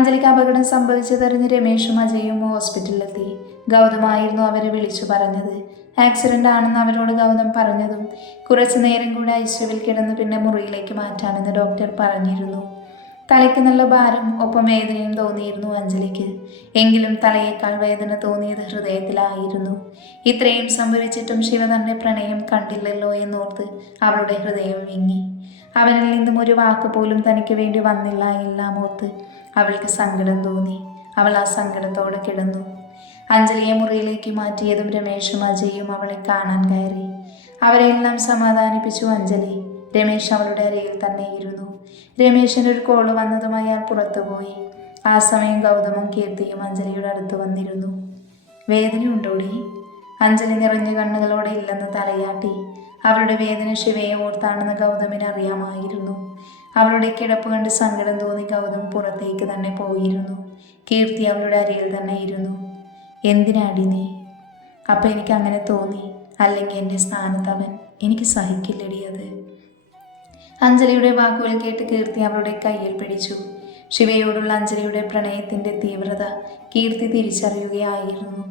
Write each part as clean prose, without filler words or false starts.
അഞ്ജലിക്ക് അപകടം സംഭവിച്ചതറിഞ്ഞ് രമേശും അജയും ഹോസ്പിറ്റലിലെത്തി. ഗൗതമായിരുന്നു അവരെ വിളിച്ചു പറഞ്ഞത്. ആക്സിഡന്റ് ആണെന്ന് അവരോട് ഗൗതം പറഞ്ഞതും കുറച്ചു നേരം കൂടെ ഐസിയുവിൽ കിടന്ന് പിന്നെ മുറിയിലേക്ക് മാറ്റാമെന്ന് ഡോക്ടർ പറഞ്ഞിരുന്നു. തലയ്ക്ക് നല്ല ഭാരം ഒപ്പം വേദനയും തോന്നിയിരുന്നു അഞ്ജലിക്ക്. എങ്കിലും തലയേക്കാൾ വേദന തോന്നിയത് ഹൃദയത്തിലായിരുന്നു. ഇത്രയും സംഭവിച്ചിട്ടും ശിവ തന്റെ പ്രണയം കണ്ടില്ലല്ലോ എന്നോർത്ത് അവളുടെ ഹൃദയം വിങ്ങി. അവനിൽ നിന്നും ഒരു വാക്ക് പോലും തനിക്ക് വേണ്ടി വന്നില്ല എല്ലാം ഓർത്ത് അവൾക്ക് സങ്കടം തോന്നി. അവൾ ആ സങ്കടത്തോടെ കിടന്നു. അഞ്ജലിയെ മുറിയിലേക്ക് മാറ്റിയതും രമേശും അജയും അവളെ കാണാൻ കയറി. അവരെല്ലാം സമാധാനിപ്പിച്ചു അഞ്ജലി. രമേശ് അവളുടെ അരയിൽ തന്നെ ഇരുന്നു. രമേശിന് ഒരു കോള് വന്നതും അയാൾ പുറത്തുപോയി. ആ സമയം ഗൗതമും കീർത്തിയും അഞ്ജലിയുടെ അടുത്ത് വന്നിരുന്നു. വേദനയുണ്ടോടി? അഞ്ജലി നിറഞ്ഞ കണ്ണുകളോടെ ഇല്ലെന്ന് തലയാട്ടി. അവളുടെ വേദന ശിവയെ ഓർത്താണെന്ന് ഗൗതമിന് അറിയാമായിരുന്നു. അവളുടെ കിടപ്പ് കണ്ട് സങ്കടം തോന്നി ഗൗതം പുറത്തേക്ക് തന്നെ പോയിരുന്നു. കീർത്തി അവളുടെ അരയിൽ തന്നെ ഇരുന്നു. എന്തിനാടി നീ? അപ്പം എനിക്ക് അങ്ങനെ തോന്നി. അല്ലെങ്കിൽ എൻ്റെ സ്ഥാനത്ത് അവൻ. എനിക്ക് സഹിക്കില്ലടി അത്. അഞ്ജലിയുടെ വാക്കുകൾ കേട്ട് കീർത്തി അവളുടെ കയ്യിൽ പിടിച്ചു. ശിവയോടുള്ള അഞ്ജലിയുടെ പ്രണയത്തിൻ്റെ തീവ്രത കീർത്തി തിരിച്ചറിയുകയായിരുന്നു.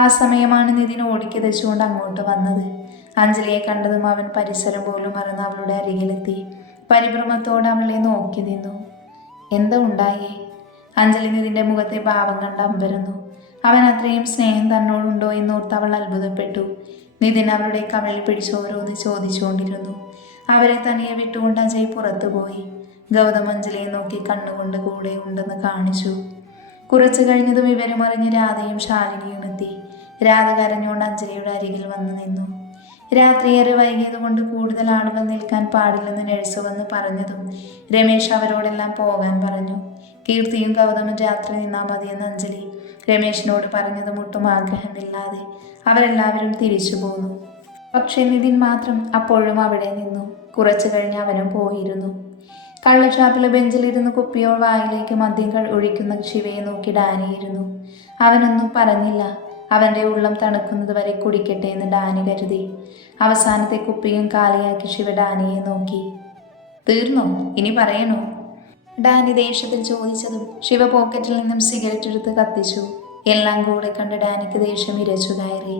ആ സമയമാണ് നിതിൻ ഓടിക്കിതച്ചുകൊണ്ട് അങ്ങോട്ട് വന്നത്. അഞ്ജലിയെ കണ്ടതും അവൻ പരിസരം പോലും മറന്ന് അവളുടെ അരികിലെത്തി. പരിഭ്രമത്തോടെ അവളെ നോക്കി നിന്നു. എന്താ ഉണ്ടായേ? അഞ്ജലി നിതിൻ്റെ മുഖത്തെ ഭാവം കണ്ട് അമ്പരന്നു. അവൻ അത്രയും സ്നേഹം തന്നോടുണ്ടോ എന്നോർത്ത് അവൾ അത്ഭുതപ്പെട്ടു. നിതിൻ അവളുടെ കവളിൽ പിടിച്ച് ഓരോന്ന് ചോദിച്ചുകൊണ്ടിരുന്നു. അവരെ തനിയെ വിട്ടുകൊണ്ട് അജയ് പുറത്തുപോയി. ഗൗതം അഞ്ജലിയെ നോക്കി കണ്ണുകൊണ്ട് കൂടെ ഉണ്ടെന്ന് കാണിച്ചു. കുറച്ചു കഴിഞ്ഞതും വിവരമറിഞ്ഞ് രാധയും ശാലിനിയും എത്തി. രാധ കരഞ്ഞുകൊണ്ട് അഞ്ജലിയുടെ അരികിൽ വന്നു നിന്നു. രാത്രിയേറെ വൈകിയതുകൊണ്ട് കൂടുതൽ ആളുകൾ നിൽക്കാൻ പാടില്ലെന്ന് നഴ്സ് വന്ന് പറഞ്ഞതും രമേശ് അവരോടെല്ലാം പോകാൻ പറഞ്ഞു. കീർത്തിയും ഗൗതമും രാത്രി നിന്നാൽ മതിയെന്ന് അഞ്ജലി രമേശിനോട് പറഞ്ഞതും ഒട്ടും ആഗ്രഹമില്ലാതെ അവരെല്ലാവരും തിരിച്ചു പോന്നു. പക്ഷെ നിതിൻ മാത്രം അപ്പോഴും അവിടെ നിന്നു. കുറച്ചു കഴിഞ്ഞ് അവനും പോയിരുന്നു. കള്ളഷാപ്പിലെ ബെഞ്ചിലിരുന്ന് കുപ്പിയോ വായിലേക്ക് മദ്യം ഒഴിക്കുന്ന ശിവയെ നോക്കി ഡാനിയിരുന്നു. അവനൊന്നും പറഞ്ഞില്ല. അവൻ്റെ ഉള്ളം തണുക്കുന്നത് വരെ കുടിക്കട്ടെ എന്ന് ഡാനി കരുതി. അവസാനത്തെ കുപ്പിയും കാലിയാക്കി ശിവ ഡാനിയെ നോക്കി. തീർന്നോ? ഇനി പറയണോ? ഡാനി ദേഷ്യത്തിൽ ചോദിച്ചതും ശിവ പോക്കറ്റിൽ നിന്നും സിഗരറ്റ് എടുത്ത് കത്തിച്ചു. എല്ലാം കൂടെ കണ്ട് ഡാനിക്ക് ദേഷ്യം ഇരച്ചു കയറി.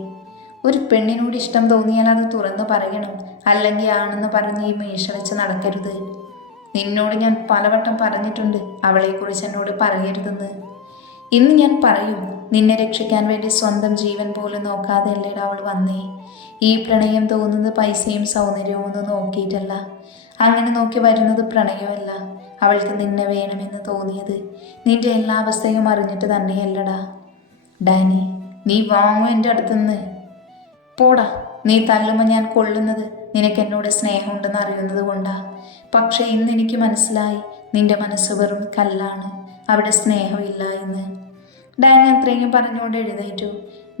ഒരു പെണ്ണിനോട് ഇഷ്ടം തോന്നിയാൽ അത് തുറന്നു പറയണം. അല്ലെങ്കിൽ ആണെന്ന് പറഞ്ഞ് ഈ മീശ വെച്ച് നടക്കരുത്. നിന്നോട് ഞാൻ പലവട്ടം പറഞ്ഞിട്ടുണ്ട് അവളെക്കുറിച്ച് എന്നോട് പറയരുതെന്ന്. ഇന്ന് ഞാൻ പറയും. നിന്നെ രക്ഷിക്കാൻ വേണ്ടി സ്വന്തം ജീവൻ പോലും നോക്കാതെ അല്ലേടാ അവൾ വന്നേ. ഈ പ്രണയം തോന്നുന്നത് പൈസയും സൗന്ദര്യവും ഒന്നും നോക്കിയിട്ടല്ല. അങ്ങനെ നോക്കി വരുന്നത് പ്രണയമല്ല. അവൾക്ക് നിന്നെ വേണമെന്ന് തോന്നിയത് നിന്റെ എല്ലാ അവസ്ഥയും അറിഞ്ഞിട്ട് തന്നെയല്ലടാ. ഡാനി, നീ വാങ്ങും എൻ്റെ അടുത്തുനിന്ന്. പോടാ. നീ തല്ലുമ്പോൾ ഞാൻ കൊള്ളുന്നത് നിനക്ക് എന്നോട് സ്നേഹമുണ്ടെന്ന് അറിയുന്നത് കൊണ്ടാ. പക്ഷെ ഇന്ന് എനിക്ക് മനസ്സിലായി നിന്റെ മനസ്സ് വെറും കല്ലാണ്, അവിടെ സ്നേഹമില്ല എന്ന്. ഡാനി അത്രയും പറഞ്ഞുകൊണ്ട് എഴുന്നേറ്റു.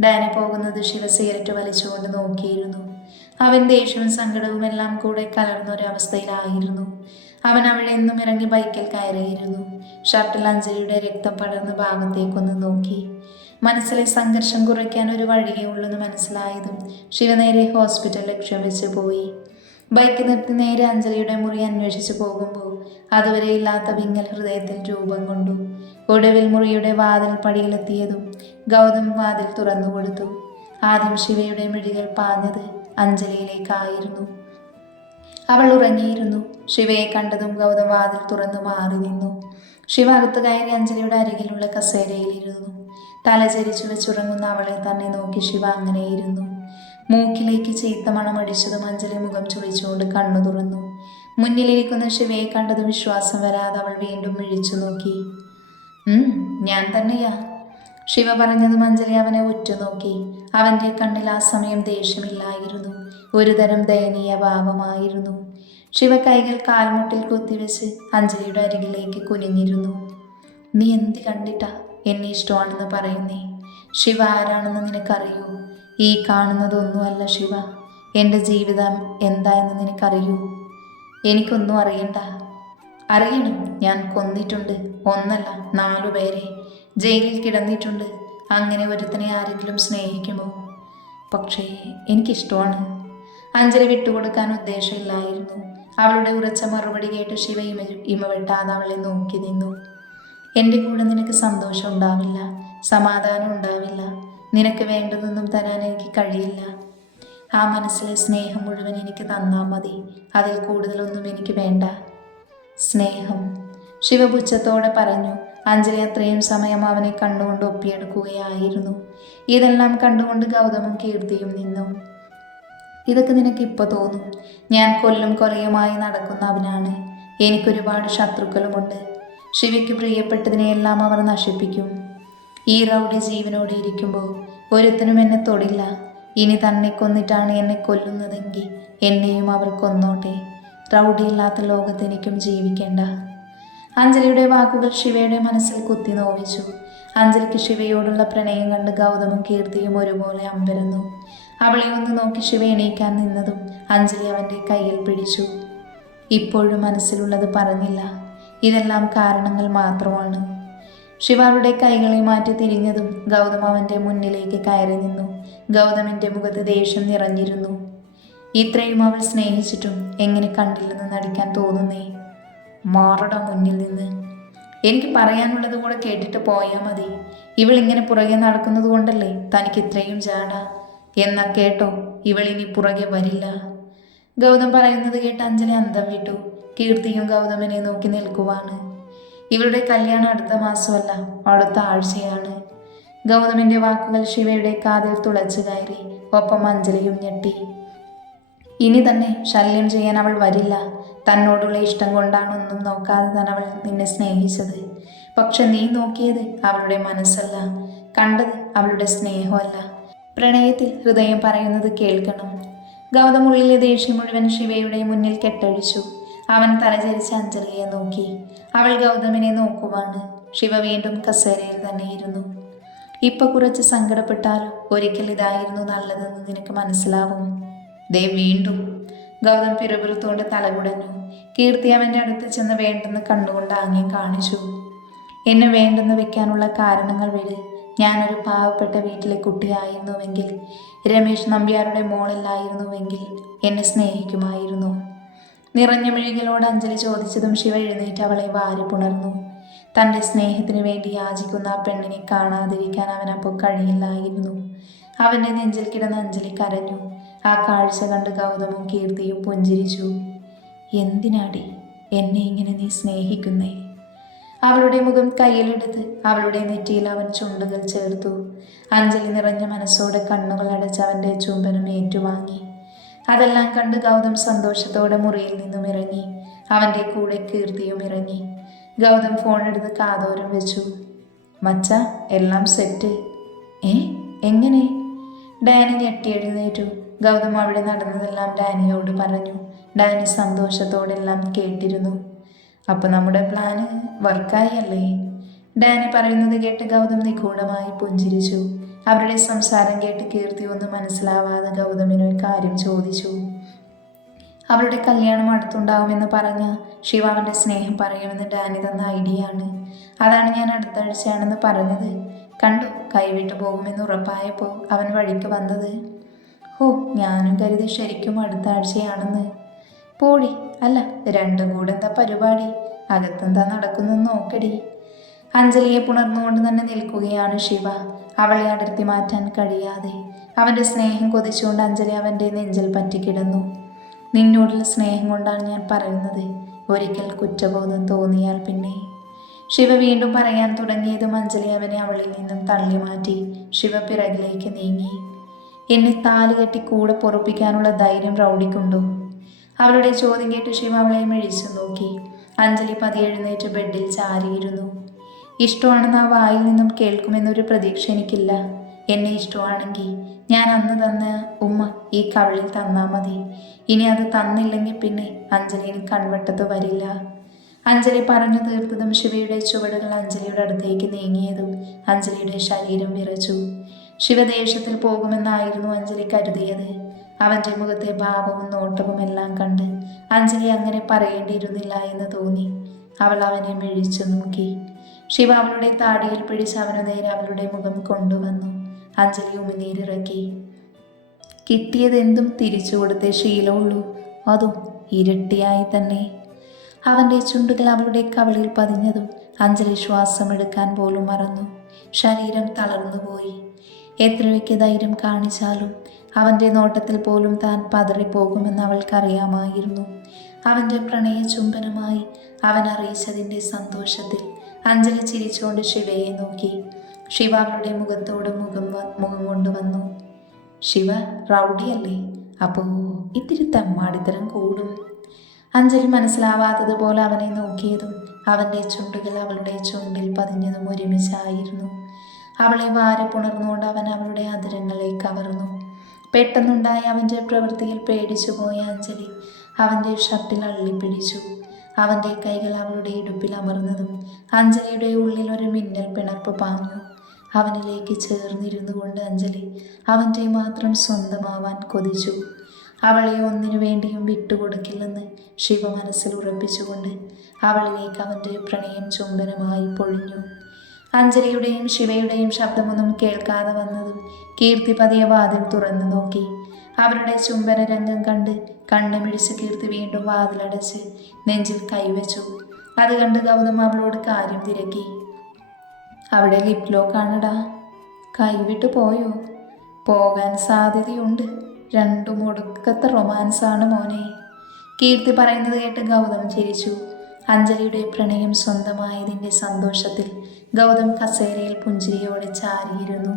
ഡാനി പോകുന്നത് ശിവ സിഗരറ്റ് വലിച്ചുകൊണ്ട് നോക്കിയിരുന്നു. അവൻ ദേഷ്യവും സങ്കടവും എല്ലാം കൂടെ കലർന്നൊരവസ്ഥയിലായിരുന്നു. അവൻ അവിടെ നിന്നും ഇറങ്ങി ബൈക്കിൽ കയറിയിരുന്നു. ഷർട്ടിൽ അഞ്ജലിയുടെ രക്തം പടർന്ന ഭാഗത്തേക്കൊന്ന് നോക്കി. മനസ്സിലെ സംഘർഷം കുറയ്ക്കാൻ ഒരു വഴിയേ ഉള്ളെന്ന് മനസ്സിലായതും ശിവനേരെ ഹോസ്പിറ്റൽ ലക്ഷ്യം വെച്ച് പോയി. ബൈക്ക് നിർത്തി നേരെ അഞ്ജലിയുടെ മുറി അന്വേഷിച്ചു പോകുമ്പോൾ അതുവരെ ഇല്ലാത്ത വിങ്ങൽ ഹൃദയത്തിൽ രൂപം കൊണ്ടു. ഒടുവിൽ മുറിയുടെ വാതിൽ പടിയിലെത്തിയതും ഗൗതം വാതിൽ തുറന്നു കൊടുത്തു. ആദ്യം ശിവയുടെ മിഴികൾ പാഞ്ഞത് അഞ്ജലിയിലേക്കായിരുന്നു. അവൾ ഉറങ്ങിയിരുന്നു. ശിവയെ കണ്ടതും ഗൗതം വാതിൽ തുറന്നു മാറി നിന്നു. ശിവ അകത്ത് കയറി അഞ്ജലിയുടെ അരികിലുള്ള കസേരയിലിരുന്നു. തലചരിച്ചു വെച്ചുറങ്ങുന്ന അവളെ തന്നെ നോക്കി ശിവ അങ്ങനെയിരുന്നു. മൂക്കിലേക്ക് ചീത്ത മണമടിച്ചതും അഞ്ജലി മുഖം ചുളിച്ചുകൊണ്ട് കണ്ണു തുറന്നു. മുന്നിലിരിക്കുന്ന ശിവയെ കണ്ടത് വിശ്വാസം വരാതെ അവൾ വീണ്ടും മിഴിച്ചു നോക്കി. ഞാൻ തന്നെയാ. ശിവ പറഞ്ഞതും അഞ്ജലി അവനെ ഉറ്റുനോക്കി. അവൻ്റെ കണ്ണിൽ ആ സമയം ദേഷ്യമില്ലായിരുന്നു, ഒരുതരം ദയനീയ ഭാവമായിരുന്നു. ശിവ കൈകൾ കാൽമുട്ടിൽ കുത്തിവെച്ച് അഞ്ജലിയുടെ അരികിലേക്ക് കുനിഞ്ഞിരുന്നു. നീ എന്ത് കണ്ടിട്ടാ എന്നെ ഇഷ്ടമാണെന്ന് പറയുന്നേ? ശിവ ആരാണെന്ന് നിനക്കറിയൂ? ഈ കാണുന്നതൊന്നുമല്ല ശിവ. എൻ്റെ ജീവിതം എന്തായെന്ന് നിനക്കറിയൂ? എനിക്കൊന്നും അറിയണ്ട. അറിയണം. ഞാൻ കൊന്നിട്ടുണ്ട്. ഒന്നല്ല 4 പേരെ. ജയിലിൽ കിടന്നിട്ടുണ്ട്. അങ്ങനെ ഒരുത്തനെ ആരെങ്കിലും സ്നേഹിക്കുമോ? പക്ഷേ എനിക്കിഷ്ടമാണ്. അഞ്ജലി വിട്ടുകൊടുക്കാൻ ഉദ്ദേശമില്ലായിരുന്നു. അവളുടെ ഉറച്ച മറുപടി കേട്ട് ശിവ ഇമ വെട്ടാതെ അവളെ നോക്കി നിന്നു. എൻ്റെ കൂടെ നിനക്ക് സന്തോഷം ഉണ്ടാവില്ല, സമാധാനം ഉണ്ടാവില്ല. നിനക്ക് വേണ്ടതൊന്നും തരാൻ എനിക്ക് കഴിയില്ല. ആ മനസ്സിലെ സ്നേഹം മുഴുവൻ എനിക്ക് തന്നാൽ മതി. അതിൽ കൂടുതലൊന്നും എനിക്ക് വേണ്ട. സ്നേഹം, ശിവപുച്ഛത്തോടെ പറഞ്ഞു. അഞ്ജലി അത്രയും സമയം അവനെ കണ്ണുകൊണ്ട് ഒപ്പിയെടുക്കുകയായിരുന്നു. ഇതെല്ലാം കണ്ടുകൊണ്ട് ഗൗതമും കീർത്തിയും നിന്നു. ഇതൊക്കെ നിനക്ക് ഇപ്പോൾ തോന്നും. ഞാൻ കൊല്ലും കൊലയുമായി നടക്കുന്നവനാണ്. എനിക്കൊരുപാട് ശത്രുക്കളുമുണ്ട്. ശിവയ്ക്ക് പ്രിയപ്പെട്ടതിനെയെല്ലാം അവർ നശിപ്പിക്കും. ഈ റൗഡി ജീവനോടെ ഇരിക്കുമ്പോൾ ഒരുത്തനും എന്നെ തൊടില്ല. ഇനി തന്നെ കൊന്നിട്ടാണ് എന്നെ കൊല്ലുന്നതെങ്കിൽ എന്നെയും അവർ കൊന്നോട്ടെ. റൗഡിയില്ലാത്ത ലോകത്ത് എനിക്കും ജീവിക്കേണ്ട. അഞ്ജലിയുടെ വാക്കുകൾ ശിവയുടെ മനസ്സിൽ കുത്തി നോവിച്ചു. അഞ്ജലിക്ക് ശിവയോടുള്ള പ്രണയം കണ്ട് ഗൗതമും കീർത്തിയും ഒരുപോലെ അമ്പരന്നു. അവളെ ഒന്ന് നോക്കി ശിവ എണീക്കാൻ നിന്നതും അഞ്ജലി അവൻ്റെ കയ്യിൽ പിടിച്ചു. ഇപ്പോഴും മനസ്സിലുള്ളത് പറഞ്ഞില്ല. ഇതെല്ലാം കാരണങ്ങൾ മാത്രമാണ്. ശിവ അവളുടെ കൈകളെ മാറ്റി തിരിഞ്ഞതും ഗൗതം അവൻ്റെ മുന്നിലേക്ക് കയറി നിന്നു. ഗൗതമിൻ്റെ മുഖത്ത് ദേഷ്യം നിറഞ്ഞിരുന്നു. ഇത്രയും അവൾ സ്നേഹിച്ചിട്ടും എങ്ങനെ കണ്ടില്ലെന്ന് നടിക്കാൻ തോന്നുന്നേ? മാറട മുന്നിൽ നിന്ന്. എനിക്ക് പറയാനുള്ളത് കൂടെ കേട്ടിട്ട് പോയാൽ മതി. ഇവളിങ്ങനെ പുറകെ നടക്കുന്നത് കൊണ്ടല്ലേ തനിക്ക് ഇത്രയും ജാട. എന്നാ കേട്ടോ, ഇവളിനി പുറകെ വരില്ല. ഗൗതം പറയുന്നത് കേട്ട് അഞ്ജലി അന്തം വിട്ടു. കീർത്തിയും ഗൗതമനെ നോക്കി നിൽക്കുവാണ്. ഇവരുടെ കല്യാണം അടുത്ത മാസമല്ല, അടുത്ത ആഴ്ചയാണ്. ഗൗതമിൻ്റെ വാക്കുകൾ ശിവയുടെ കാതിൽ തുളച്ചു കയറി. ഒപ്പം അഞ്ജലിയും ഞെട്ടി. ഇനി തന്നെ ശല്യം ചെയ്യാൻ അവൾ വരില്ല. തന്നോടുള്ള ഇഷ്ടം കൊണ്ടാണൊന്നും നോക്കാതെ തന്നെ അവൾ നിന്നെ സ്നേഹിച്ചത്. പക്ഷെ നീ നോക്കിയത് അവളുടെ മനസ്സല്ല, കണ്ടത് അവളുടെ സ്നേഹമല്ല. പ്രണയത്തിൽ ഹൃദയം പറയുന്നത് കേൾക്കണം. ഗൗതം ഉള്ളിലെ ദേഷ്യം മുഴുവൻ ശിവയുടെ മുന്നിൽ കെട്ടഴിച്ചു. അവൻ തലചരിച്ച് അഞ്ജലിയെ നോക്കി. അവൾ ഗൗതമിനെ നോക്കുവാണ്. ശിവ വീണ്ടും കസേരയിൽ തന്നെ ഇരുന്നു. ഇപ്പൊ കുറച്ച് സങ്കടപ്പെട്ടാലും ഒരിക്കൽ ഇതായിരുന്നു നല്ലതെന്ന് നിനക്ക് മനസ്സിലാവും. ദേ വീണ്ടും. ഗൗതം പിറുപിറുത്തോണ്ട് തലകുടഞ്ഞു. കീർത്തി അവൻ്റെ അടുത്ത് ചെന്ന് വേണ്ടെന്ന് കണ്ണുകൊണ്ട് ആംഗ്യം കാണിച്ചു. എന്നെ വേണ്ടെന്ന് വെക്കാനുള്ള കാരണങ്ങൾ വിട്. ഞാനൊരു പാവപ്പെട്ട വീട്ടിലെ കുട്ടിയായിരുന്നുവെങ്കിൽ, രമേശ് നമ്പ്യാരുടെ മോളല്ലായിരുന്നുവെങ്കിൽ എന്നെ സ്നേഹിക്കുമായിരുന്നു. നിറഞ്ഞ മിഴികളോട് അഞ്ജലി ചോദിച്ചതും ശിവ എഴുന്നേറ്റ് അവളെ വാരി പുണർന്നു. തൻ്റെ സ്നേഹത്തിനു വേണ്ടി യാചിക്കുന്ന ആ പെണ്ണിനെ കാണാതിരിക്കാൻ അവനപ്പോൾ കഴിയില്ലായിരുന്നു. അവൻ്റെ നെഞ്ചിൽ കിടന്ന് അഞ്ജലി കരഞ്ഞു. ആ കാഴ്ച കണ്ട് ഗൗതമും കീർത്തിയും പുഞ്ചിരിച്ചു. എന്തിനാടി എന്നെ ഇങ്ങനെ നീ സ്നേഹിക്കുന്നേ? അവളുടെ മുഖം കയ്യിലെടുത്ത് അവളുടെ നെറ്റിയിൽ അവൻ ചുണ്ടുകൾ ചേർത്തു. അഞ്ജലി നിറഞ്ഞ മനസ്സോടെ കണ്ണുകൾ അടച്ച് അവൻ്റെ ചുംബനം ഏറ്റുവാങ്ങി. അതെല്ലാം കണ്ട് ഗൗതം സന്തോഷത്തോടെ മുറിയിൽ നിന്നും ഇറങ്ങി. അവൻ്റെ കൂടെ കീർത്തിയും ഇറങ്ങി. ഗൗതം ഫോണെടുത്ത് കാതോരം വെച്ചു. മച്ച, എല്ലാം സെറ്റ്. എങ്ങനെ? ഡാനി ഞെട്ടി എഴുന്നേറ്റു. ഗൗതം അവിടെ നടന്നതെല്ലാം ഡാനിയോട് പറഞ്ഞു. ഡാനി സന്തോഷത്തോടെല്ലാം കേട്ടിരുന്നു. അപ്പം നമ്മുടെ പ്ലാന് വർക്കായി അല്ലേ? ഡാനി പറയുന്നത് കേട്ട് ഗൗതം നിഗൂഢമായി പുഞ്ചിരിച്ചു. അവരുടെ സംസാരം കേട്ട് കീർത്തി ഒന്നും മനസ്സിലാവാതെ ഗൗതമിനൊരു കാര്യം ചോദിച്ചു. അവളുടെ കല്യാണം അടുത്തുണ്ടാവുമെന്ന് പറഞ്ഞ ശിവ അവൻ്റെ സ്നേഹം പറയുമെന്ന് ഡാനി തന്ന ഐഡിയ ആണ്. അതാണ് ഞാൻ അടുത്ത ആഴ്ചയാണെന്ന് പറഞ്ഞത്. കണ്ടു, കൈവിട്ടു പോകുമെന്ന് ഉറപ്പായപ്പോൾ അവൻ വഴിക്ക് വന്നത്. ഞാനും കരുതി ശരിക്കും അടുത്ത ആഴ്ചയാണെന്ന്. പോടി, അല്ല രണ്ടും കൂടെ എന്താ പരിപാടി? അകത്തെന്താ നടക്കുന്നെന്ന് നോക്കടി. അഞ്ജലിയെ പുണർന്നുകൊണ്ട് തന്നെ നിൽക്കുകയാണ് ശിവ. അവളെ അടർത്തി മാറ്റാൻ കഴിയാതെ. അവൻ്റെ സ്നേഹം കൊതിച്ചുകൊണ്ട് അഞ്ജലി അവൻ്റെ നെഞ്ചിൽ പറ്റിക്കിടന്നു. നിന്നോടുള്ള സ്നേഹം കൊണ്ടാണ് ഞാൻ പറയുന്നത്. ഒരിക്കൽ കുറ്റബോധം തോന്നിയാൽ പിന്നെ. ശിവ വീണ്ടും പറയാൻ തുടങ്ങിയതും അഞ്ജലി അവനെ അവളിൽ നിന്നും തള്ളി മാറ്റി. ശിവ പിറകിലേക്ക് നീങ്ങി. എന്നെ താലി കെട്ടി കൂടെ പൊറുപ്പിക്കാനുള്ള ധൈര്യം റൗഡിക്കുണ്ടോ? അവളുടെ ചോദ്യം കേട്ട് ശിവ അവളെ മിഴിച്ചു നോക്കി. അഞ്ജലി പതി എഴുന്നേറ്റ് ബെഡിൽ ചാരിയിരുന്നു. ഇഷ്ടമാണെന്ന് ആ വായിൽ നിന്നും കേൾക്കുമെന്നൊരു പ്രതീക്ഷ എനിക്കില്ല. എന്നെ ഇഷ്ടമാണെങ്കിൽ ഞാൻ അന്ന് തന്ന ഉമ്മ ഈ കവിളിൽ തന്നാൽ മതി. ഇനി അത് തന്നില്ലെങ്കിൽ പിന്നെ അഞ്ജലി ഇനി കൺവട്ടത്ത് വരില്ല. അഞ്ജലി പറഞ്ഞു തീർത്തതും ശിവയുടെ ചുവടുകൾ അഞ്ജലിയുടെ അടുത്തേക്ക് നീങ്ങിയതും അഞ്ജലിയുടെ ശരീരം വിറച്ചു. ശിവദേശത്തിൽ പോകുമെന്നായിരുന്നു അഞ്ജലി കരുതിയത്. അവൻ്റെ മുഖത്തെ ഭാവവും നോട്ടവും എല്ലാം കണ്ട് അഞ്ജലി അങ്ങനെ പറയേണ്ടിയിരുന്നില്ല എന്ന് തോന്നി. അവൾ അവനെ മിഴിച്ചു നോക്കി. ശിവ അവളുടെ താടിയിൽ പിടിച്ച് അവനു നേരെ അവളുടെ മുഖം കൊണ്ടുവന്നു. അഞ്ജലി ഉമിനീരിറക്കി. കിട്ടിയതെന്തും തിരിച്ചു കൊടുത്തേ ശീലമുള്ളൂ, അതും ഇരട്ടിയായി തന്നെ. അവൻ്റെ ചുണ്ടുകൾ അവളുടെ കവിളിൽ പതിഞ്ഞതും അഞ്ജലി ശ്വാസമെടുക്കാൻ പോലും മറന്നു. ശരീരം തളർന്നുപോയി. എത്രയൊക്കെ ധൈര്യം കാണിച്ചാലും അവൻ്റെ നോട്ടത്തിൽ പോലും താൻ പതറിപ്പോകുമെന്ന് അവൾക്കറിയാമായിരുന്നു. അവൻ്റെ പ്രണയ ചുംബനമായി അവൻ അറിയിച്ചതിൻ്റെ സന്തോഷത്തിൽ അഞ്ജലി ചിരിച്ചുകൊണ്ട് ശിവയെ നോക്കി. ശിവ അവളുടെ മുഖത്തോട് മുഖം കൊണ്ടുവന്നു. ശിവ റൗഡിയല്ലേ? അപ്പോൾ ഇത്തിരി തെമ്മാടിത്തരം കൂടും. അഞ്ജലി മനസ്സിലാവാത്തതുപോലെ അവനെ നോക്കിയതും അവൻ്റെ ചുണ്ടുകൾ അവളുടെ ചുണ്ടിൽ പതിഞ്ഞതും ഒരുമിച്ചായിരുന്നു. അവളെ വാരപ്പുണർന്നുകൊണ്ട് അവൻ അവളുടെ അധരങ്ങളെ കവർന്നു. പെട്ടെന്നുണ്ടായ അവൻ്റെ പ്രവൃത്തിയിൽ പേടിച്ചുപോയ അഞ്ജലി അവൻ്റെ ഷർട്ടിൽ അള്ളിപ്പിടിച്ചു. അവൻ്റെ കൈകൾ അവളുടെ ഇടുപ്പിൽ അമർന്നതും അഞ്ജലിയുടെ ഉള്ളിൽ ഒരു മിന്നൽ പിണർപ്പ് പാഞ്ഞു. അവനിലേക്ക് ചേർന്നിരുന്നു കൊണ്ട് അഞ്ജലി അവൻ്റെ മാത്രം സ്വന്തമാവാൻ കൊതിച്ചു. അവളെ ഒന്നിനു വേണ്ടിയും വിട്ടുകൊടുക്കില്ലെന്ന് ശിവ മനസ്സിൽ ഉറപ്പിച്ചുകൊണ്ട് അവളിലേക്ക് അവൻ്റെ പ്രണയം ചുംബനമായി പൊഴിഞ്ഞു. അഞ്ജലിയുടെയും ശിവയുടെയും ശബ്ദമൊന്നും കേൾക്കാതെ വന്നതും കീർത്തി പതിയെ വാതിൽ തുറന്നു നോക്കി. അവരുടെ ചുംബന രംഗം കണ്ട് കണ്ണുമിഴിച്ച് കീർത്തി വീണ്ടും വാതിലടച്ച് നെഞ്ചിൽ കൈവച്ചു. അത് കണ്ട് ഗൗതം അവളോട് കാര്യം തിരക്കി. അവിടെ ലിപ് ലോക്കാണടാ. കൈവിട്ട് പോയോ? പോകാൻ സാധ്യതയുണ്ട്. രണ്ടും ഒടുക്കത്തെ റൊമാൻസാണ് മോനെ. കീർത്തി പറയുന്നത് കേട്ട് ഗൗതം ചിരിച്ചു. അഞ്ജലിയുടെ പ്രണയം സ്വന്തമായതിൻ്റെ സന്തോഷത്തിൽ ഗൗതം കസേരയിൽ പുഞ്ചിരിയോടെ ചാരിയിരുന്നു.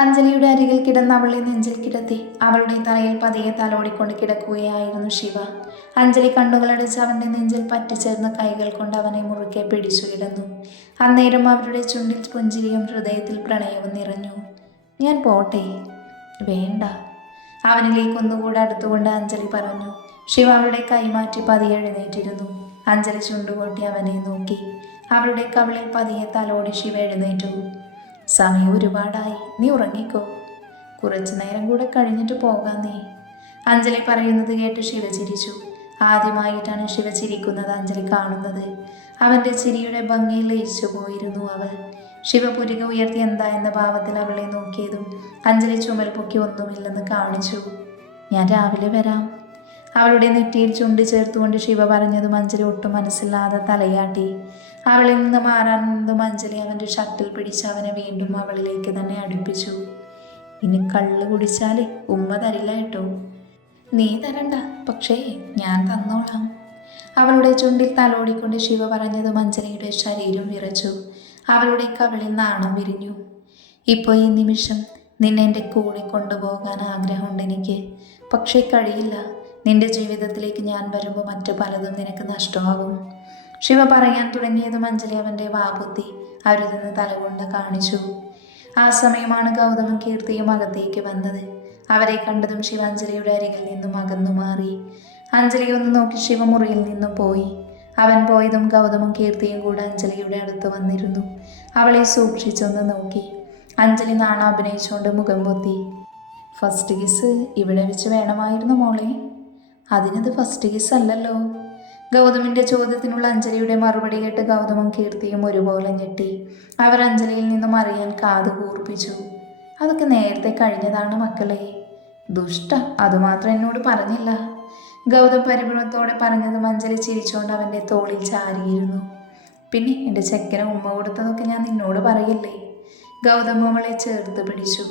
അഞ്ജലിയുടെ അരികിൽ കിടന്ന് അവളെ നെഞ്ചിൽ കിടത്തി അവളുടെ തലയിൽ പതിയെ തലോടിക്കൊണ്ട് കിടക്കുകയായിരുന്നു ശിവ. അഞ്ജലി കണ്ണുകളടച്ച് അവൻ്റെ നെഞ്ചിൽ പറ്റിച്ചേർന്ന കൈകൾ കൊണ്ട് അവനെ മുറുക്കെ പിടിച്ചു കിടന്നു. അന്നേരം അവരുടെ ചുണ്ടിൽ പുഞ്ചിരിയും ഹൃദയത്തിൽ പ്രണയവും നിറഞ്ഞു. ഞാൻ പോട്ടെ? വേണ്ട. അവനിലേക്ക് ഒന്നുകൂടെ അടുത്തുകൊണ്ട് അഞ്ജലി പറഞ്ഞു. ശിവ അവളുടെ കൈമാറ്റി പതിയെ എഴുന്നേറ്റിരുന്നു. അഞ്ജലി ചുണ്ടുകൊട്ടി അവനെ നോക്കി. അവളുടെ കവിളിൽ പതിയെ തലോടി ശിവ എഴുന്നേറ്റു. സമയം ഒരുപാടായി, നീ ഉറങ്ങിക്കോ. കുറച്ചു നേരം കൂടെ കഴിഞ്ഞിട്ട് പോകാം നീ. അഞ്ജലി പറയുന്നത് കേട്ട് ശിവ ചിരിച്ചു. ആദ്യമായിട്ടാണ് ശിവ ചിരിക്കുന്നത് അഞ്ജലി കാണുന്നത്. അവൻ്റെ ചിരിയുടെ ഭംഗിയിൽ ലയിച്ചു പോയിരുന്നു അവൾ. ശിവ പുരിക ഉയർത്തി എന്താ എന്ന ഭാവത്തിൽ അവളെ നോക്കിയതും അഞ്ജലി ചുമൽ പൊക്കി ഒന്നുമില്ലെന്ന് കാണിച്ചു. ഞാൻ രാവിലെ വരാം. അവളുടെ നെറ്റിയിൽ ചുണ്ടി ചേർത്തുകൊണ്ട് ശിവ പറഞ്ഞതും അഞ്ജലി ഒട്ടും മനസ്സില്ലാതെ തലയാട്ടി. അവളിൽ നിന്ന് മാറാനെന്നതും അഞ്ജലി അവൻ്റെ ഷർട്ടിൽ പിടിച്ച് അവനെ വീണ്ടും അവളിലേക്ക് തന്നെ അടുപ്പിച്ചു. ഇനി കള്ള് കുടിച്ചാൽ ഉമ്മ തരില്ല കേട്ടോ. നീ തരണ്ട, പക്ഷേ ഞാൻ തന്നോളാം. അവളുടെ ചുണ്ടിൽ തലോടിക്കൊണ്ട് ശിവ പറഞ്ഞതും അഞ്ജലിയുടെ ശരീരം വിറച്ചു. അവളുടെ കവിളിൽ നാണം വിരിഞ്ഞു. ഇപ്പോൾ ഈ നിമിഷം നിന്നെ എൻ്റെ കൂടെ കൊണ്ടുപോകാൻ ആഗ്രഹമുണ്ട് എനിക്ക്. പക്ഷേ കഴിയില്ല. നിന്റെ ജീവിതത്തിലേക്ക് ഞാൻ വരുമ്പോൾ മറ്റു പലതും നിനക്ക് നഷ്ടമാകും. ശിവ പറയാൻ തുടങ്ങിയതും അഞ്ജലി അവൻ്റെ വാപുത്തി അരുതെന്ന് തലകൊണ്ട് കാണിച്ചു. ആ സമയമാണ് ഗൗതമും കീർത്തിയും അകത്തേക്ക് വന്നത്. അവരെ കണ്ടതും ശിവ അഞ്ജലിയുടെ അരികിൽ നിന്നും അകന്നു മാറി. അഞ്ജലി ഒന്ന് നോക്കി ശിവ മുറിയിൽ നിന്നും പോയി. അവൻ പോയതും ഗൗതമും കീർത്തിയും കൂടെ അഞ്ജലിയുടെ അടുത്ത് വന്നിരുന്നു. അവളെ സൂക്ഷിച്ചൊന്ന് നോക്കി. അഞ്ജലി നാണം അഭിനയിച്ചുകൊണ്ട് മുഖം പൊത്തി. ഫസ്റ്റ് കിസ് ഇവിടെ വെച്ച് വേണമായിരുന്നു മോളെ. അതിനത് ഫസ്റ്റ് കിസ് അല്ലല്ലോ. ഗൗതമിൻ്റെ ചോദ്യത്തിനുള്ള അഞ്ജലിയുടെ മറുപടി കേട്ട് ഗൗതമും കീർത്തിയും ഒരുപോലെ ഞെട്ടി. അവർ അഞ്ജലിയിൽ നിന്നും അറിയാൻ കാത് കൂർപ്പിച്ചു. അതൊക്കെ നേരത്തെ കഴിഞ്ഞതാണ് മക്കളെ. ദുഷ്ട, അതുമാത്രം എന്നോട് പറഞ്ഞില്ല. ഗൗതം പരിഭ്രമത്തോടെ പറഞ്ഞതും അഞ്ജലി ചിരിച്ചുകൊണ്ട് അവൻ്റെ തോളിൽ ചാരിയിരുന്നു. പിന്നെ എൻ്റെ ചെക്കന് ഉമ്മ കൊടുത്തതൊക്കെ ഞാൻ നിന്നോട് പറയില്ലേ. ഗൗതം അവളെ ചേർത്ത് പിടിച്ചു.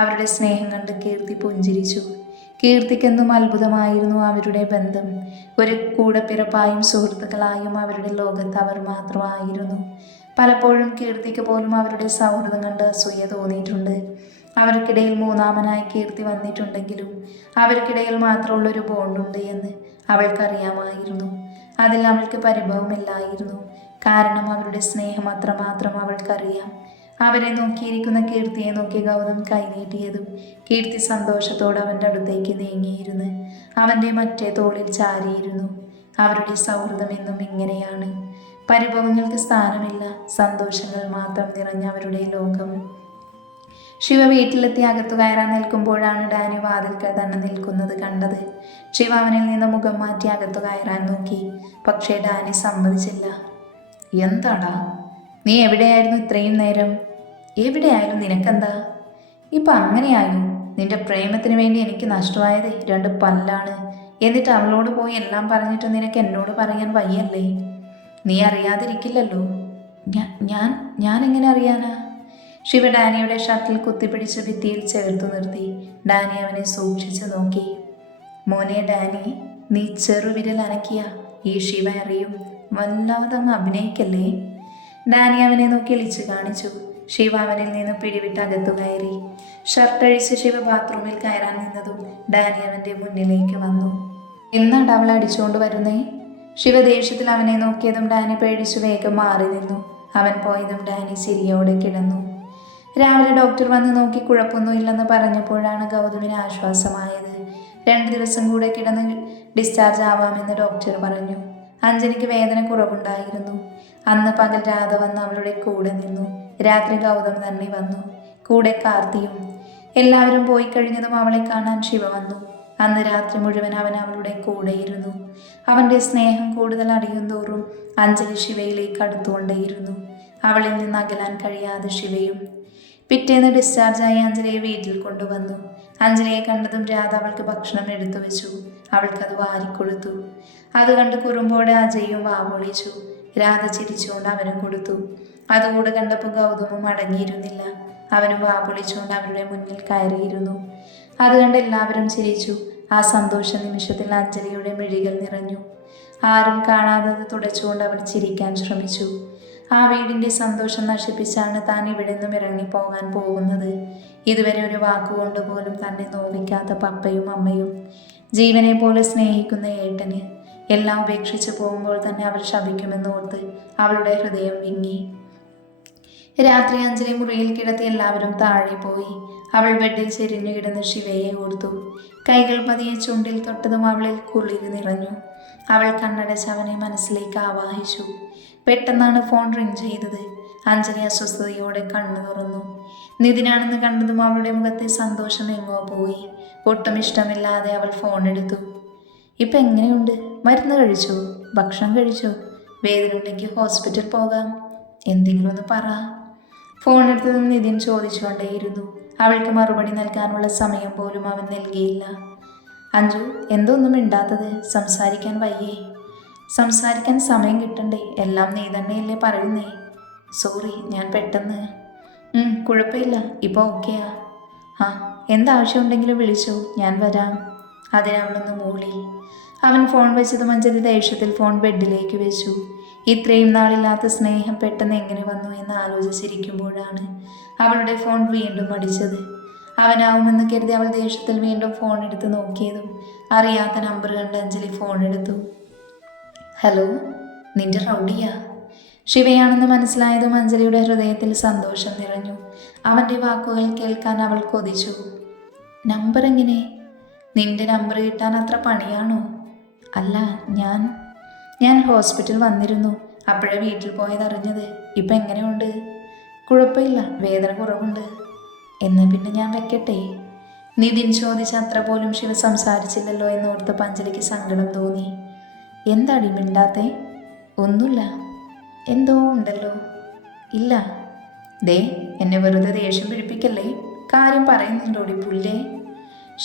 അവരുടെ സ്നേഹം കണ്ട് കീർത്തി പുഞ്ചിരിച്ചു. കീർത്തിക്കെന്നും അത്ഭുതമായിരുന്നു അവരുടെ ബന്ധം. ഒരു കൂടപ്പിറപ്പായും സുഹൃത്തുക്കളായും അവരുടെ ലോകത്ത് അവർ മാത്രമായിരുന്നു. പലപ്പോഴും കീർത്തിക്ക് പോലും അവരുടെ സൗഹൃദം കണ്ട് അസൂയ തോന്നിയിട്ടുണ്ട്. അവർക്കിടയിൽ മൂന്നാമനായി കീർത്തി വന്നിട്ടുണ്ടെങ്കിലും അവർക്കിടയിൽ മാത്രമുള്ളൊരു ബോണ്ടുണ്ട് എന്ന് അവൾക്കറിയാമായിരുന്നു. അതിൽ അവൾക്ക് പരിഭവമില്ലായിരുന്നു. കാരണം അവരുടെ സ്നേഹം അത്രമാത്രം അവൾക്കറിയാം. അവരെ നോക്കിയിരിക്കുന്ന കീർത്തിയെ നോക്കി ഗൗതം കൈനീട്ടിയതും കീർത്തി സന്തോഷത്തോടെ അവൻ്റെ അടുത്തേക്ക് നീങ്ങിയിരുന്നു. അവൻ്റെ മറ്റേ തോളിൽ ചാരിയിരുന്നു. അവരുടെ സൗഹൃദം എന്നും ഇങ്ങനെയാണ്. പരിഭവങ്ങൾക്ക് സ്ഥാനമില്ല, സന്തോഷങ്ങൾ മാത്രം നിറഞ്ഞ അവരുടെ ലോകം. ശിവ വീട്ടിലെത്തി അകത്തു കയറാൻ നിൽക്കുമ്പോഴാണ് ഡാനി വാതിൽക്കൽ തന്നെ നിൽക്കുന്നത് കണ്ടത്. ശിവ അവനിൽ നിന്ന് മുഖം മാറ്റി അകത്തു കയറാൻ നോക്കി. പക്ഷേ ഡാനി സമ്മതിച്ചില്ല. എന്താടാ, നീ എവിടെയായിരുന്നു ഇത്രയും നേരം? എവിടെയായാലും നിനക്കെന്താ? ഇപ്പം അങ്ങനെയായോ? നിന്റെ പ്രേമത്തിന് വേണ്ടി എനിക്ക് നഷ്ടമായത് 2 പല്ലാണ്. എന്നിട്ട് അവളോട് പോയി എല്ലാം പറഞ്ഞിട്ട് നിനക്ക് എന്നോട് പറയാൻ വയ്യല്ലേ? നീ അറിയാതിരിക്കില്ലല്ലോ. ഞാൻ ഞാൻ എങ്ങനെ അറിയാനാ? ശിവ ഡാനിയുടെ ഷർട്ടിൽ കുത്തിപ്പിടിച്ച് ഭിത്തിയിൽ ചേർത്തു നിർത്തി. ഡാനി അവനെ സൂക്ഷിച്ചു നോക്കി. മോനെ ഡാനി, നീ ചെറുവിരൽ അനക്കിയ ഈ ശിവ അറിയും. വല്ലാതങ്ങ് അഭിനയിക്കല്ലേ. ഡാനി അവനെ നോക്കി ഇളിച്ചു കാണിച്ചു. ശിവ അവനിൽ നിന്ന് പിടിവിട്ട് അകത്തു കയറി. ഷർട്ടഴിച്ച് ശിവ ബാത്റൂമിൽ കയറാൻ നിന്നതും ഡാനി അവൻ്റെ മുന്നിലേക്ക് വന്നു. എന്നാണ് അവൾ അടിച്ചുകൊണ്ട് വരുന്നേ? ശിവ ദേഷ്യത്തിൽ അവനെ നോക്കിയതും ഡാനി പേടിച്ചു വേഗം മാറി നിന്നു. അവൻ പോയതും ഡാനി ചിരിയോടെ കിടന്നു. രാവിലെ ഡോക്ടർ വന്ന് നോക്കി കുഴപ്പമൊന്നുമില്ലെന്ന് പറഞ്ഞപ്പോഴാണ് ഗൗതമിന് ആശ്വാസമായത്. 2 ദിവസം കൂടെ കിടന്ന് ഡിസ്ചാർജ് ആവാമെന്ന് ഡോക്ടർ പറഞ്ഞു. അഞ്ജലിക്ക് വേദന കുറവുണ്ടായിരുന്നു. അന്ന് പകൽ രാധ വന്ന് അവളുടെ കൂടെ നിന്നു. രാത്രി ഗൗതം തന്നെ വന്നു, കൂടെ കാർത്തിയും. എല്ലാവരും പോയി കഴിഞ്ഞതും അവളെ കാണാൻ ശിവ വന്നു. അന്ന് രാത്രി മുഴുവൻ അവൻ അവളുടെ കൂടെയിരുന്നു. അവൻ്റെ സ്നേഹം കൂടുതൽ അറിയും തോറും അഞ്ജലി ശിവയിലേക്ക് അടുത്തുകൊണ്ടേയിരുന്നു. അവളിൽ നിന്ന് അകലാൻ കഴിയാതെ ശിവയും. പിറ്റേന്ന് ഡിസ്ചാർജായി അഞ്ജലിയെ വീട്ടിൽ കൊണ്ടുവന്നു. അഞ്ജലിയെ കണ്ടതും രാധ അവൾക്ക് ഭക്ഷണം എടുത്തു വെച്ചു. അവൾക്കത് വാരിക്കൊടുത്തു. അത് കണ്ട് കുറുമ്പോടെ അജയും വാവൊളിച്ചു. രാധ ചിരിച്ചുകൊണ്ട് അവനും കൊടുത്തു. അതുകൂടെ കണ്ടപ്പോൾ ഗൗതമും അടങ്ങിയിരുന്നില്ല. അവനും വാവൊളിച്ചുകൊണ്ട് അവരുടെ മുന്നിൽ കയറിയിരുന്നു. അത് കണ്ട് എല്ലാവരും ചിരിച്ചു. ആ സന്തോഷ നിമിഷത്തിൽ അഞ്ജലിയുടെ മിഴികൾ നിറഞ്ഞു. ആരും കാണാതത് തുടച്ചുകൊണ്ട് അവൾ ചിരിക്കാൻ ശ്രമിച്ചു. ആ വീടിൻ്റെ സന്തോഷം നശിപ്പിച്ചാണ് താൻ ഇവിടെ നിന്നും ഇറങ്ങിപ്പോകാൻ പോകുന്നത്. ഇതുവരെ ഒരു വാക്കുകൊണ്ട് പോലും തന്നെ നോവിക്കാത്ത പപ്പയും അമ്മയും, ജീവനെ പോലെ സ്നേഹിക്കുന്ന ഏട്ടന് എല്ലാം ഉപേക്ഷിച്ച് പോകുമ്പോൾ തന്നെ അവർ ശപിക്കുമെന്നോർത്ത് അവളുടെ ഹൃദയം വിങ്ങി. രാത്രി അഞ്ജലി മുറിയിൽ കിടത്തി എല്ലാവരും താഴെ പോയി. അവൾ ബെഡിൽ ചെരിഞ്ഞു കിടന്ന് ശിവയെ ഓർത്തു. കൈകൾ പതിയെ ചുണ്ടിൽ തൊട്ടതും അവളിൽ കുളിര് നിറഞ്ഞു. അവൾ കണ്ണടച്ച് അവനെ മനസ്സിലേക്ക് ആവാഹിച്ചു. പെട്ടെന്നാണ് ഫോൺ റിങ് ചെയ്തത്. അഞ്ജലി അസ്വസ്ഥതയോടെ കണ്ണു തുറന്നു. നിതിനാണെന്ന് കണ്ടതും അവളുടെ മുഖത്തെ സന്തോഷം എങ്ങോ പോയി. ഒട്ടും ഇഷ്ടമില്ലാതെ അവൾ ഫോൺ എടുത്തു. ഇപ്പം എങ്ങനെയുണ്ട്? മരുന്ന് കഴിച്ചോ? ഭക്ഷണം കഴിച്ചോ? വേദന ഉണ്ടെങ്കിൽ ഹോസ്പിറ്റൽ പോകാം. എന്തെങ്കിലും ഒന്ന് പറ. ഫോൺ എടുത്തതും നിതിൻ ചോദിച്ചുകൊണ്ടേയിരുന്നു. അവൾക്ക് മറുപടി നൽകാനുള്ള സമയം പോലും അവൻ നൽകിയില്ല. അഞ്ജു, എന്തോന്നും മിണ്ടാത്തത്? സംസാരിക്കാൻ വയ്യേ? സംസാരിക്കാൻ സമയം കിട്ടണ്ടേ? എല്ലാം നീ തന്നെയല്ലേ പറയുന്നേ. സോറി, ഞാൻ പെട്ടെന്ന്. കുഴപ്പമില്ല, ഇപ്പോൾ ഓക്കെയാ. ആ, എന്താവശ്യമുണ്ടെങ്കിലും വിളിച്ചോ, ഞാൻ വരാം. അതിനവളൊന്ന് മൂളി. അവൻ ഫോൺ വെച്ചതും അഞ്ജലി ദേഷ്യത്തിൽ ഫോൺ ബെഡിലേക്ക് വെച്ചു. ഇത്രയും നാളില്ലാത്ത സ്നേഹം പെട്ടെന്ന് എങ്ങനെ വന്നു എന്ന് ആലോചിച്ചിരിക്കുമ്പോഴാണ് അവളുടെ ഫോൺ വീണ്ടും അടിച്ചത്. അവനാവുമെന്ന് കരുതി അവൾ ദേഷ്യത്തിൽ വീണ്ടും ഫോൺ എടുത്ത് നോക്കിയതും അറിയാത്ത നമ്പർ കണ്ട് അഞ്ജലി ഫോൺ എടുത്തു. ഹലോ, നിന്റെ റൗഡിയാ? ശിവയാണെന്ന് മനസ്സിലായതും അഞ്ജലിയുടെ ഹൃദയത്തിൽ സന്തോഷം നിറഞ്ഞു. അവൻ്റെ വാക്കുകൾ കേൾക്കാൻ അവൾ കൊതിച്ചു. നമ്പർ എങ്ങനെ? നിന്റെ നമ്പർ കിട്ടാൻ അത്ര പണിയാണോ? അല്ല, ഞാൻ ഹോസ്പിറ്റൽ വന്നിരുന്നു. അപ്പോഴേ വീട്ടിൽ പോയതറിഞ്ഞത്. ഇപ്പം എങ്ങനെയുണ്ട്? കുഴപ്പമില്ല, വേദന കുറവുണ്ട്. എന്നാൽ പിന്നെ ഞാൻ വെക്കട്ടെ? നിതിൻ ചോദിച്ച അത്ര പോലും ശിവ സംസാരിച്ചില്ലല്ലോ എന്നോർത്ത് അഞ്ജലിക്ക് സങ്കടം തോന്നി. എന്താടി മിണ്ടാത്തെ? ഒന്നുമില്ല. എന്തോ ഉണ്ടല്ലോ. ഇല്ല. ദേ, എന്നെ വെറുതെ ദേഷ്യം പിടിപ്പിക്കല്ലേ. കാര്യം പറയുന്നുണ്ടോടി പുല്ലേ?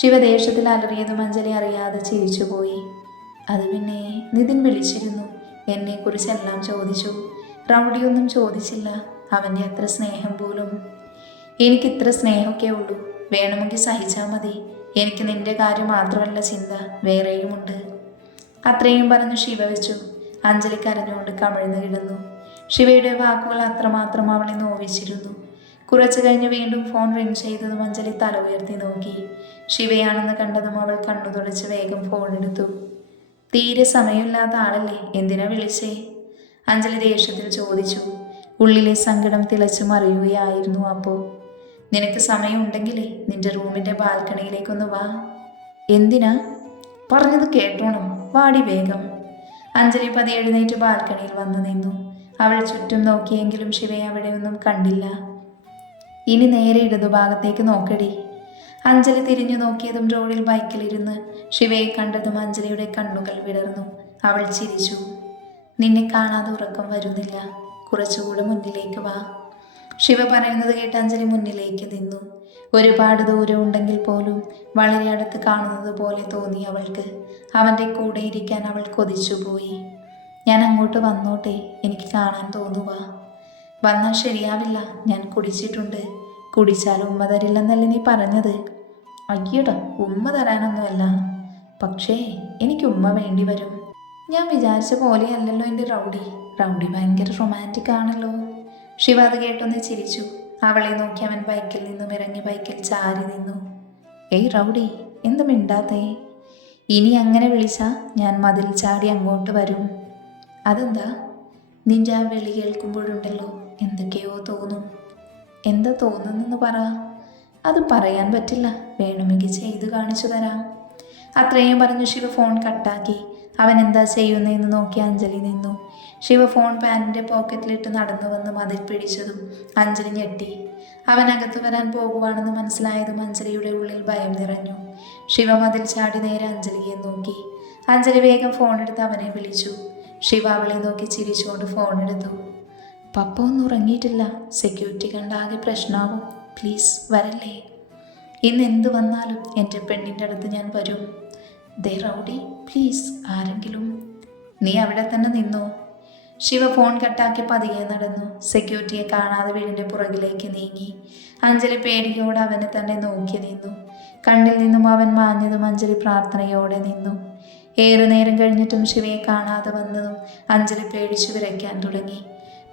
ശിവ ദേഷ്യത്തിൽ അലറിയതും അഞ്ജലി അറിയാതെ ചിരിച്ചുപോയി. അത് പിന്നെ നിതിൻ വിളിച്ചിരുന്നു. എന്നെക്കുറിച്ചെല്ലാം ചോദിച്ചു. റൗഡിയൊന്നും ചോദിച്ചില്ല. അവൻ്റെ അത്ര സ്നേഹം പോലും. എനിക്കിത്ര സ്നേഹമൊക്കെ ഉള്ളൂ. വേണമെങ്കിൽ സഹിച്ചാൽ മതി. എനിക്ക് നിന്റെ കാര്യം മാത്രമല്ല ചിന്ത, വേറെയുമുണ്ട്. അത്രയും പറഞ്ഞു ശിവ വെച്ചു. അഞ്ജലി കരഞ്ഞുകൊണ്ട് കമിഴ്ന്നു കിടന്നു. ശിവയുടെ വാക്കുകൾ അത്രമാത്രം അവളെ നോവിച്ചിരുന്നു. കുറച്ചു കഴിഞ്ഞ് വീണ്ടും ഫോൺ റിങ് ചെയ്തതും അഞ്ജലി തല ഉയർത്തി നോക്കി. ശിവയാണെന്ന് കണ്ടതും അവൾ കണ്ണു തുടച്ച് വേഗം ഫോൺ എടുത്തു. തീരെ സമയമില്ലാത്ത ആളല്ലേ, എന്തിനാ വിളിച്ചേ? അഞ്ജലി ദേഷ്യത്തിൽ ചോദിച്ചു. ഉള്ളിലെ സങ്കടം തിളച്ചു മറിയുകയായിരുന്നു അപ്പോൾ. നിനക്ക് സമയമുണ്ടെങ്കിലേ നിന്റെ റൂമിൻ്റെ ബാൽക്കണിയിലേക്കൊന്ന് വാ. എന്തിനാ? പറഞ്ഞത് കേട്ടോണം, വാടി വേഗം. അഞ്ജലി പതി എഴുന്നേറ്റ് ബാൽക്കണിയിൽ വന്നു നിന്നു. അവൾ ചുറ്റും നോക്കിയെങ്കിലും ശിവയെ അവിടെ ഒന്നും കണ്ടില്ല. ഇനി നേരെ ഇടതുഭാഗത്തേക്ക് നോക്കടി. അഞ്ജലി തിരിഞ്ഞു നോക്കിയതും റോഡിൽ ബൈക്കിലിരുന്ന് ശിവയെ കണ്ടതും അഞ്ജലിയുടെ കണ്ണുകൾ വിടർന്നു. അവൾ ചിരിച്ചു. നിന്നെ കാണാതെ ഉറക്കം വരുന്നില്ല, കുറച്ചുകൂടെ മുന്നിലേക്ക് വാ. ശിവ പറയുന്നത് കേട്ട് അഞ്ജലി മുന്നിലേക്ക് നിന്നു. ഒരുപാട് ദൂരം ഉണ്ടെങ്കിൽ പോലും വളരെ അടുത്ത് കാണുന്നത് പോലെ തോന്നി അവൾക്ക്. അവൻ്റെ കൂടെ ഇരിക്കാൻ അവൾ കൊതിച്ചുപോയി. ഞാൻ അങ്ങോട്ട് വന്നോട്ടെ, എനിക്ക് കാണാൻ തോന്നുക. വന്നാൽ ശരിയാവില്ല, ഞാൻ കുടിച്ചിട്ടുണ്ട്. കുടിച്ചാൽ ഉമ്മ തരില്ലെന്നല്ലേ നീ പറഞ്ഞത്? അയ്യടാ, ഉമ്മ തരാനൊന്നുമല്ല, പക്ഷേ എനിക്ക് ഉമ്മ വേണ്ടി വരും. ഞാൻ വിചാരിച്ച പോലെയല്ലല്ലോ എൻ്റെ റൗഡി. റൗഡി ഭയങ്കര റൊമാൻറ്റിക് ആണല്ലോ. ശിവ അത് കേട്ടൊന്ന് ചിരിച്ചു. അവളെ നോക്കി അവൻ ബൈക്കിൽ നിന്നും ഇറങ്ങി ബൈക്കിൽ ചാരി നിന്നു. ഏയ് റൗഡി, എന്ത് മിണ്ടാത്തേ? ഇനി അങ്ങനെ വിളിച്ചാ ഞാൻ മതിൽ ചാടി അങ്ങോട്ട് വരും. അതെന്താ? നിന്റെ ആ വിളി കേൾക്കുമ്പോഴുണ്ടല്ലോ എന്തൊക്കെയോ തോന്നും. എന്താ തോന്നുന്നെന്ന് പറ. അത് പറയാൻ പറ്റില്ല, വേണമെങ്കിൽ ചെയ്തു കാണിച്ചു തരാം. അത്രയും പറഞ്ഞു ശിവ ഫോൺ കട്ടാക്കി. അവൻ എന്താ ചെയ്യുന്നതെന്ന് നോക്കി അഞ്ജലി നിന്നു. ശിവ ഫോൺ പാൻറ്റിൻ്റെ പോക്കറ്റിലിട്ട് നടന്നു വന്ന് മതിൽ പിടിച്ചതും അഞ്ജലി ഞെട്ടി. അവൻ അകത്തു വരാൻ പോകുവാണെന്ന് മനസ്സിലായതും അഞ്ജലിയുടെ ഉള്ളിൽ ഭയം നിറഞ്ഞു. ശിവ മതിൽ ചാടി നേരെ അഞ്ജലിയെ നോക്കി. അഞ്ജലി വേഗം ഫോണെടുത്ത് അവനെ വിളിച്ചു. ശിവ അവളെ നോക്കി ചിരിച്ചുകൊണ്ട് ഫോണെടുത്തു. പപ്പ ഒന്നും ഉറങ്ങിയിട്ടില്ല, സെക്യൂരിറ്റി കണ്ടാകെ പ്രശ്നമാവും, പ്ലീസ് വരല്ലേ. ഇന്ന് എന്ത് വന്നാലും എൻ്റെ പെണ്ണിൻ്റെ അടുത്ത് ഞാൻ വരും. ദേ റൗഡി, പ്ലീസ് ആരെങ്കിലും. നീ അവിടെ തന്നെ നിന്നോ. ശിവ ഫോൺ കട്ടാക്കി പതിയെ നടന്നു. സെക്യൂരിറ്റിയെ കാണാതെ വീടിൻ്റെ പുറകിലേക്ക് നീങ്ങി. അഞ്ജലി പേടിയോടെ അവനെ തന്നെ നോക്കി നിന്നു. കണ്ണിൽ നിന്നും അവൻ മാഞ്ഞതും അഞ്ജലി പ്രാർത്ഥനയോടെ നിന്നു. ഏറെ നേരം കഴിഞ്ഞിട്ടും ശിവയെ കാണാതെ വന്നതും അഞ്ജലി പേടിച്ചു വിറയ്ക്കാൻ തുടങ്ങി.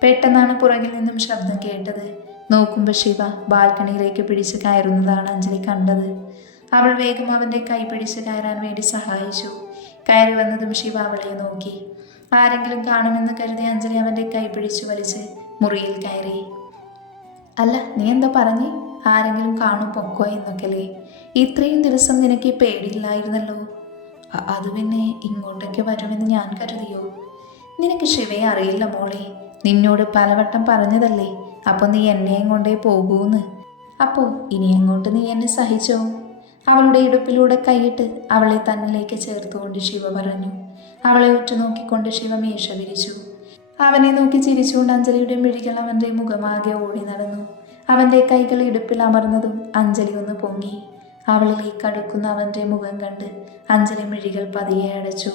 പെട്ടെന്നാണ് പുറകിൽ നിന്നും ശബ്ദം കേട്ടത്. നോക്കുമ്പോൾ ശിവ ബാൽക്കണിയിലേക്ക് പിടിച്ച് കയറുന്നതാണ് അഞ്ജലി കണ്ടത്. അവൾ വേഗം അവൻ്റെ കൈ പിടിച്ച് കയറാൻ വേണ്ടി സഹായിച്ചു. കയറി വന്നതും ശിവ അവളെ നോക്കി. ആരെങ്കിലും കാണുമെന്ന് കരുതി അഞ്ജലി അവൻ്റെ കൈ പിടിച്ചു വലിച്ച് മുറിയിൽ കയറി. അല്ല, നീ എന്താ പറഞ്ഞേ? ആരെങ്കിലും കാണും പൊക്കോ എന്നൊക്കെയല്ലേ? ഇത്രയും ദിവസം നിനക്ക് ഈ പേടിയില്ലായിരുന്നല്ലോ. അത് പിന്നെ ഇങ്ങോട്ടൊക്കെ വരുമെന്ന് ഞാൻ കരുതിയോ? നിനക്ക് ശിവയെ അറിയില്ല മോളെ, നിന്നോട് പലവട്ടം പറഞ്ഞതല്ലേ. അപ്പോൾ നീ എന്നെയും കൊണ്ടേ പോകൂന്ന്. അപ്പോൾ ഇനി അങ്ങോട്ട് നീ എന്നെ സഹിച്ചോ? അവളുടെ ഇടുപ്പിലൂടെ കൈയിട്ട് അവളെ തന്നിലേക്ക് ചേർത്തുകൊണ്ട് ശിവ പറഞ്ഞു. അവളെ ഉറ്റുനോക്കിക്കൊണ്ട് ശിവ മീശ വിരിച്ചു. അവനെ നോക്കി ചിരിച്ചുകൊണ്ട് അഞ്ജലിയുടെ മിഴികൾ അവൻ്റെ മുഖമാകെ ഓടി നടന്നു. അവൻ്റെ കൈകൾ ഇടുപ്പിൽ അമർന്നതും അഞ്ജലി ഒന്ന് പൊങ്ങി. അവളിലേക്ക് അടുക്കുന്ന അവൻ്റെ മുഖം കണ്ട് അഞ്ജലി മിഴികൾ പതിയെ അടച്ചു.